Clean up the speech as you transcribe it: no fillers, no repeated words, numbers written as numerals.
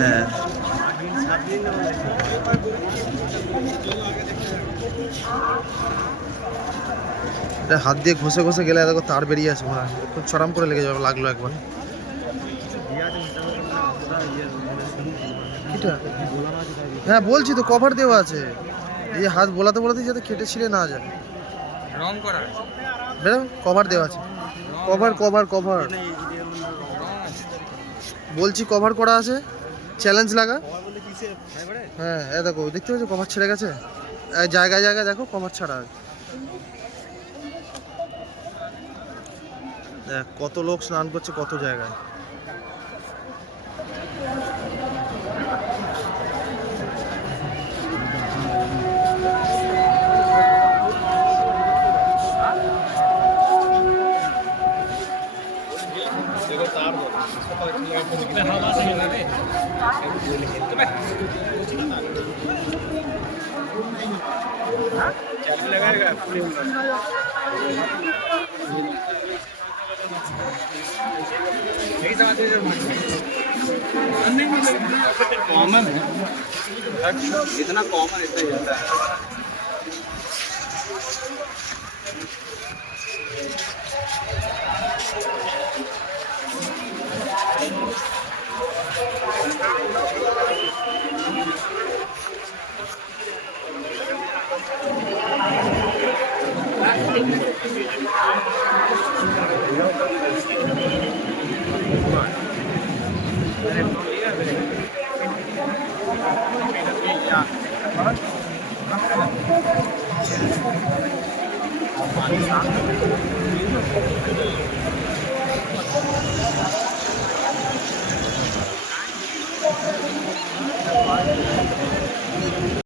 হ্যাঁ, এটা হাত দিয়ে ঘষে ঘষে গেলে দেখো তার বেরিয়ে আছে মনে হয়, খুব চড়াম করে লেগে যাবে, লাগলো একবার। এটা হ্যাঁ বলছি তো, কভার দেওয়া আছে, এই যে হাত বোলাতে বোলাতে যাতে কেটে ছিঁড়ে না যায়। রং করা বেরো, কভার দেওয়া আছে, কভার কভার কভার বলছি, কভার করা আছে, চ্যালেঞ্জ লাগা। হ্যাঁ এ দেখো, দেখতে পাচ্ছ কভার ছেড়ে গেছে, জায়গায় জায়গায় দেখো কভার ছাড়া আছে। দেখ কত লোক স্নান করছে কত জায়গায়। कॉमन है, इतना कॉमन इतना ही रहता है।